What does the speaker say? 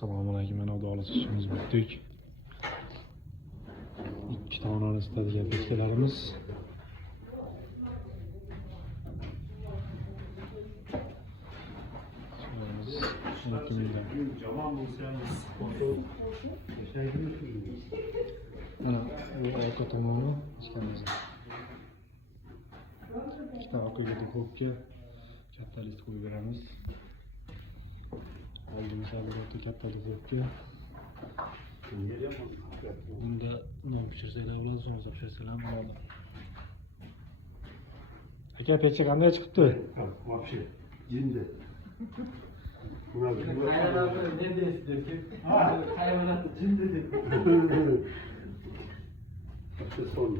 Selamünaleyküm, ben odalı işimiz bittik. İki tane arasında diğer bitkilerimiz. Ana bu arka tamamı iskemlesi. İşte akıyla duhovka katta list koyup veremiz. Aldığımız bir katta duhovka. Bunda non pişirseler bo'ladi, so'ngra pişirseler bo'ladi. Aka, pechi qanday chiqibdi? Вообще, jindi. Ne deysiz? Hayvanatı cin dedi. Вообще son.